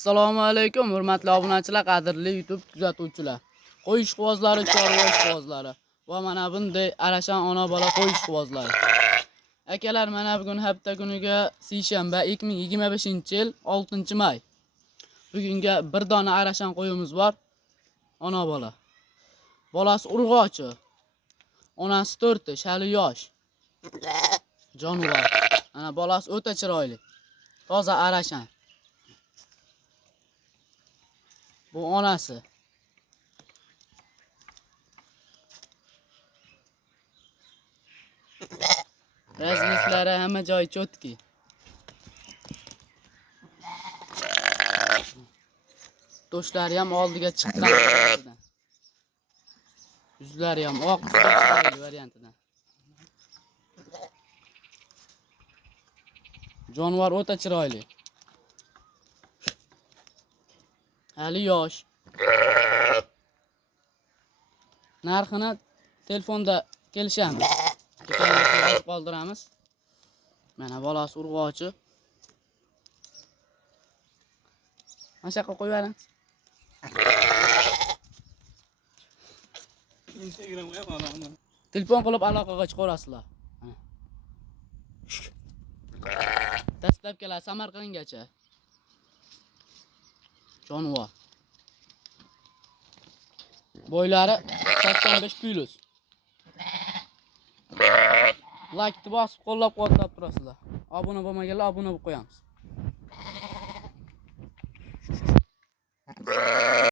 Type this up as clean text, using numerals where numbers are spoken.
Assalomu alaykum, hurmatli obunachilar, qadrli YouTube kuzatuvchilar. Qo'y ishqibozlari, chorva ishqibozlari va mana bunday arashan ona bola qo'y ishqibozlari. Akalar, mana bugun hafta kuniga seshanba 2025-yil 6-may. Bugunga bir dona arashan qo'yimiz bor. Ona bola. Bolasi urg'ochi. Onasi 4, hali yosh. Jonivor. Mana bolasi o'ta chiroyli. Toza arashan. Bu onasi. Razliklari hamma joyi chotki. Toshlari ham oldiga chiqqan variantidan. Yuzlari ham oq variantidan. Jonivor o'ta chiroyli. Hali yosh. Narxini telefonda kelishamiz. Yozib qoldiramiz. Mana bolasi urg'ochi. Mana shu yoqqa qo'yib beramiz. Telefon qilib aloqaga chiqa olasizlar. Dastlabkilar Samarqandgacha. Jonivor. Bo'ylari 85+. Like bosib qo'llab-quvvatlab turasizlar. Obuna bo'lmaganlar obuna bo'lib qo'yamiz.